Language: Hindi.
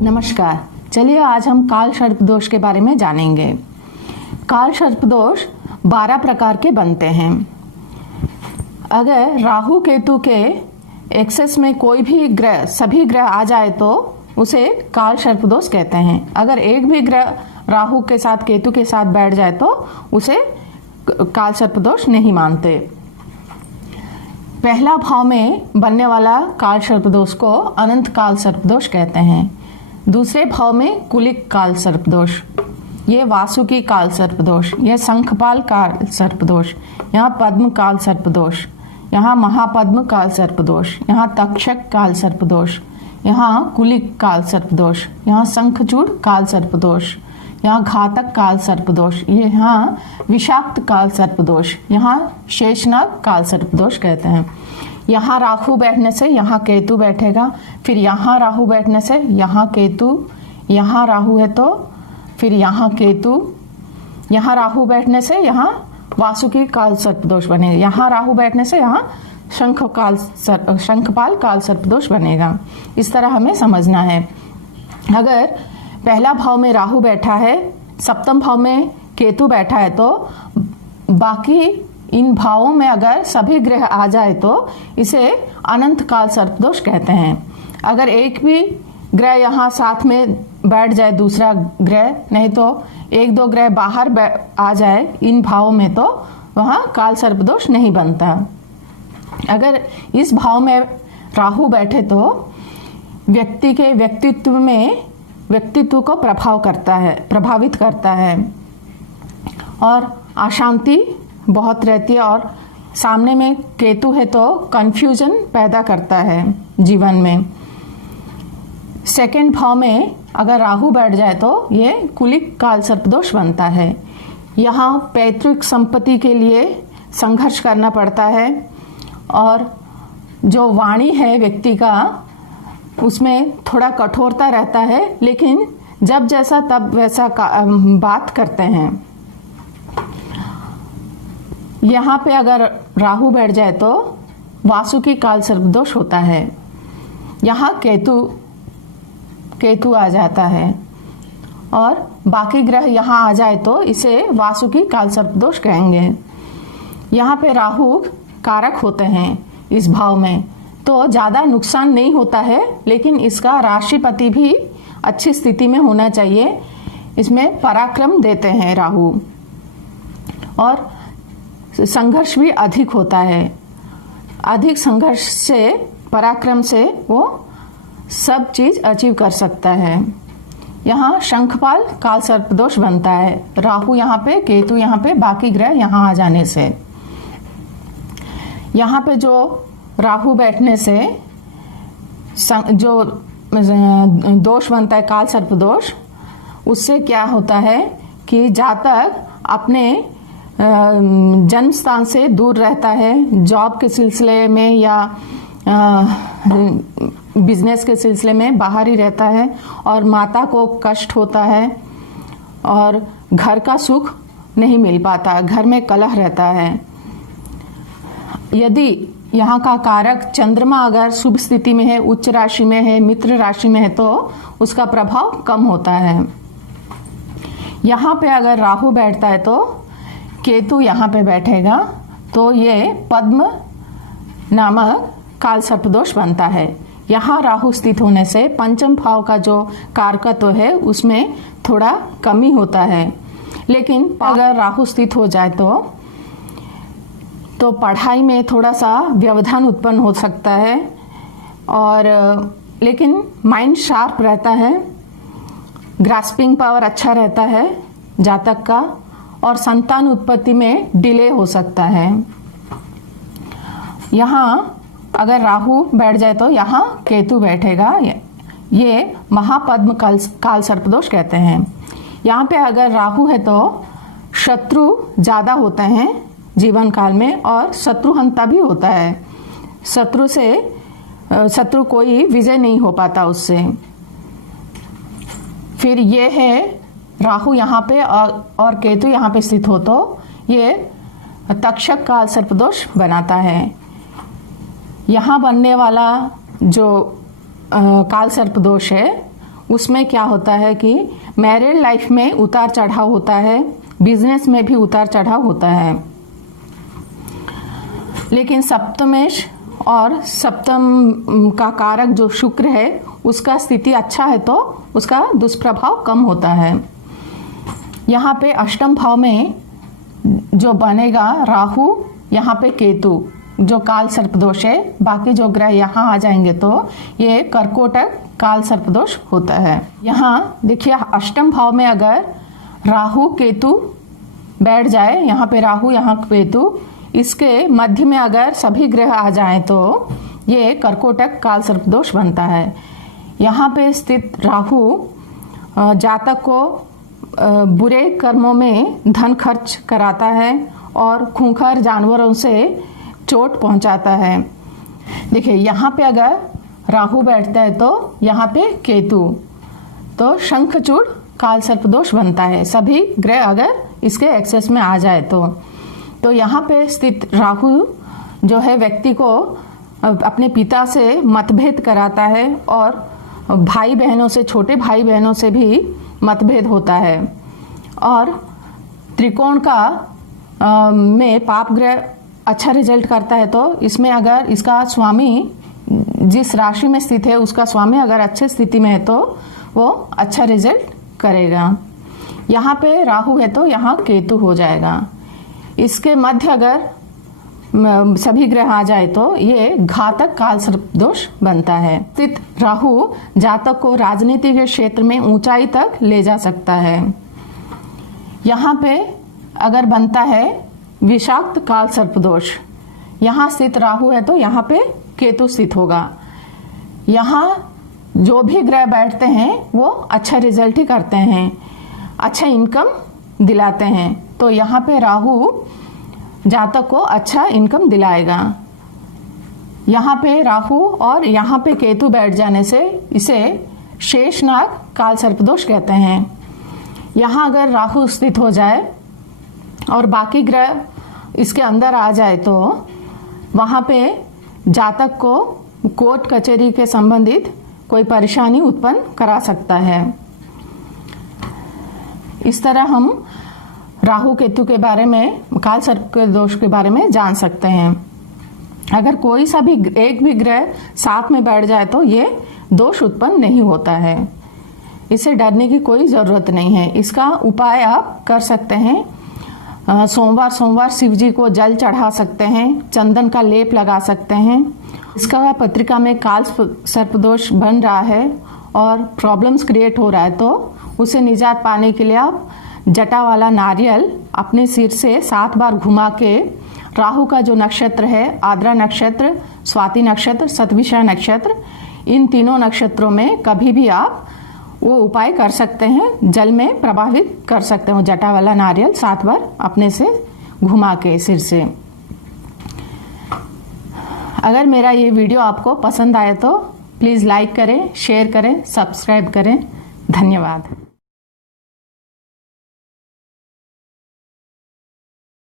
नमस्कार। चलिए आज हम काल सर्प दोष के बारे में जानेंगे। काल सर्प दोष 12 प्रकार के बनते हैं। अगर राहु केतु के एक्सेस में कोई भी ग्रह, सभी ग्रह आ जाए तो उसे काल सर्प दोष कहते हैं। अगर एक भी ग्रह राहु के साथ केतु के साथ बैठ जाए तो उसे काल सर्प दोष नहीं मानते। पहला भाव में बनने वाला काल सर्प दोष को अनंत काल सर्प दोष कहते हैं। दूसरे भाव में कुलिक काल सर्प दोष, ये वासुकी काल सर्प दोष, यह शंखपाल काल सर्प दोष, यहाँ पद्म काल सर्प दोष, यहाँ महापद्म काल सर्प दोष, यहाँ तक्षक काल सर्प दोष, यहाँ कुलिक काल सर्प दोष, यहाँ शंखचूड़ काल सर्प दोष, यहाँ घातक काल सर्प दोष, यहाँ विषाक्त काल सर्प दोष, यहाँ शेषनाग काल सर्प दोष कहते हैं। यहाँ राहु बैठने से यहाँ केतु बैठेगा, फिर यहाँ राहु बैठने से यहाँ केतु, यहाँ राहु है तो फिर यहाँ केतु, यहाँ राहु बैठने से यहाँ वासुकी काल सर्प दोष बनेगा, यहाँ राहु बैठने से यहाँ शंखपाल काल सर्प दोष बनेगा। इस तरह हमें समझना है। अगर पहला भाव में राहु बैठा है, सप्तम भाव में केतु बैठा है तो बाकी इन भावों में अगर सभी ग्रह आ जाए तो इसे अनंत काल सर्प दोष कहते हैं। अगर एक भी ग्रह यहाँ साथ में बैठ जाए, दूसरा ग्रह, नहीं तो एक दो ग्रह बाहर आ जाए इन भावों में, तो वहाँ काल सर्प दोष नहीं बनता। अगर इस भाव में राहु बैठे तो व्यक्ति के व्यक्तित्व को प्रभावित करता है और अशांति बहुत रहती है, और सामने में केतु है तो कंफ्यूजन पैदा करता है जीवन में। सेकंड भाव में अगर राहु बैठ जाए तो ये कुलिक काल सर्प दोष बनता है। यहाँ पैतृक संपत्ति के लिए संघर्ष करना पड़ता है और जो वाणी है व्यक्ति का उसमें थोड़ा कठोरता रहता है, लेकिन जब जैसा तब वैसा बात करते हैं। यहाँ पे अगर राहु बैठ जाए तो वासुकी काल सर्प दोष होता है। यहाँ केतु आ जाता है और बाकी ग्रह यहाँ आ जाए तो इसे वासुकी काल सर्प दोष कहेंगे। यहाँ पे राहु कारक होते हैं इस भाव में, तो ज़्यादा नुकसान नहीं होता है, लेकिन इसका राशिपति भी अच्छी स्थिति में होना चाहिए। इसमें पराक्रम देते हैं राहु, और संघर्ष भी अधिक होता है। अधिक संघर्ष से, पराक्रम से वो सब चीज अचीव कर सकता है। यहाँ शंखपाल काल सर्प दोष बनता है, राहु यहाँ पे, केतु यहाँ पे, बाकी ग्रह यहाँ आ जाने से। यहाँ पे जो राहु बैठने से जो दोष बनता है काल सर्प दोष, उससे क्या होता है कि जातक अपने जन्म स्थान से दूर रहता है, जॉब के सिलसिले में या बिजनेस के सिलसिले में बाहर ही रहता है, और माता को कष्ट होता है और घर का सुख नहीं मिल पाता, घर में कलह रहता है। यदि यहाँ का कारक चंद्रमा अगर शुभ स्थिति में है, उच्च राशि में है, मित्र राशि में है, तो उसका प्रभाव कम होता है। यहाँ पे अगर राहु बैठता है तो केतु यहाँ पे बैठेगा तो ये पद्म नामक काल सर्प दोष बनता है। यहाँ राहु स्थित होने से पंचम भाव का जो कारकत्व है उसमें थोड़ा कमी होता है, लेकिन अगर राहु स्थित हो जाए तो पढ़ाई में थोड़ा सा व्यवधान उत्पन्न हो सकता है, और लेकिन माइंड शार्प रहता है, ग्रास्पिंग पावर अच्छा रहता है जातक का, और संतान उत्पत्ति में डिले हो सकता है। यहाँ अगर राहु बैठ जाए तो यहाँ केतु बैठेगा, ये महापद्म काल सर्प दोष कहते हैं। यहाँ पे अगर राहु है तो शत्रु ज़्यादा होते हैं जीवन काल में, और शत्रुहंता भी होता है। शत्रु कोई विजय नहीं हो पाता उससे। फिर ये है राहु यहाँ पे और केतु यहाँ पे स्थित हो तो ये तक्षक काल सर्पदोष बनाता है। यहाँ बनने वाला जो काल सर्पदोष है उसमें क्या होता है कि मैरिड लाइफ में उतार चढ़ाव होता है, बिजनेस में भी उतार चढ़ाव होता है। लेकिन सप्तमेश और सप्तम का कारक जो शुक्र है उसका स्थिति अच्छा है तो उसका दुष्प्रभाव कम होता है। यहाँ पे अष्टम भाव में जो बनेगा राहु, यहाँ पे केतु जो काल सर्पदोष है, बाकी जो ग्रह यहाँ आ जाएंगे तो ये कर्कोटक काल सर्पदोष होता है। यहाँ देखिए अष्टम भाव में अगर राहु केतु बैठ जाए, यहाँ पे राहु यहाँ केतु, इसके मध्य में अगर सभी ग्रह आ जाएं तो ये कर्कोटक काल सर्पदोष बनता है। यहाँ पे स्थित राहु जातक को बुरे कर्मों में धन खर्च कराता है और खूंखार जानवरों से चोट पहुंचाता है। देखिए यहाँ पे अगर राहु बैठता है तो यहाँ पे केतु, तो शंखचूड़ काल सर्पदोष बनता है, सभी ग्रह अगर इसके एक्सेस में आ जाए तो यहाँ पे स्थित राहु जो है व्यक्ति को अपने पिता से मतभेद कराता है और भाई बहनों से, छोटे भाई बहनों से भी मतभेद होता है। और त्रिकोण का में पाप ग्रह अच्छा रिजल्ट करता है तो इसमें अगर इसका स्वामी जिस राशि में स्थित है उसका स्वामी अगर अच्छे स्थिति में है तो वो अच्छा रिजल्ट करेगा। यहाँ पे राहु है तो यहाँ केतु हो जाएगा। इसके मध्य अगर सभी ग्रह आ जाए तो ये घातक काल सर्पदोष बनता है। स्थित राहु जातक को राजनीति के क्षेत्र में ऊंचाई तक ले जा सकता है। यहाँ पे अगर बनता है विषाक्त काल सर्पदोष, यहाँ स्थित राहु है तो यहाँ पे केतु स्थित होगा। यहाँ जो भी ग्रह बैठते हैं वो अच्छा रिजल्ट ही करते हैं, अच्छा इनकम दिलाते हैं। तो यहाँ पे राहु जातक को अच्छा इनकम दिलाएगा। यहाँ पे राहु और यहाँ पे केतु बैठ जाने से इसे शेषनाग काल सर्पदोष कहते हैं। यहाँ अगर राहु स्थित हो जाए और बाकी ग्रह इसके अंदर आ जाए तो वहाँ पे जातक को कोर्ट कचहरी के संबंधित कोई परेशानी उत्पन्न करा सकता है। इस तरह हम राहु केतु के बारे में, काल सर्प के दोष के बारे में जान सकते हैं। अगर कोई सा भी एक भी ग्रह साथ में बैठ जाए तो ये दोष उत्पन्न नहीं होता है, इसे डरने की कोई जरूरत नहीं है। इसका उपाय आप कर सकते हैं। सोमवार शिव जी को जल चढ़ा सकते हैं, चंदन का लेप लगा सकते हैं। इसका पत्रिका में काल सर्पदोष बन रहा है और प्रॉब्लम्स क्रिएट हो रहा है तो उसे निजात पाने के लिए आप जटा वाला नारियल अपने सिर से 7 बार घुमा के राहु का जो नक्षत्र है, आद्रा नक्षत्र, स्वाति नक्षत्र, शतभिषा नक्षत्र, इन तीनों नक्षत्रों में कभी भी आप वो उपाय कर सकते हैं, जल में प्रभावित कर सकते हो। जटा वाला नारियल 7 बार अपने से घुमा के सिर से। अगर मेरा ये वीडियो आपको पसंद आए तो प्लीज़ लाइक करें, शेयर करें, सब्सक्राइब करें। धन्यवाद।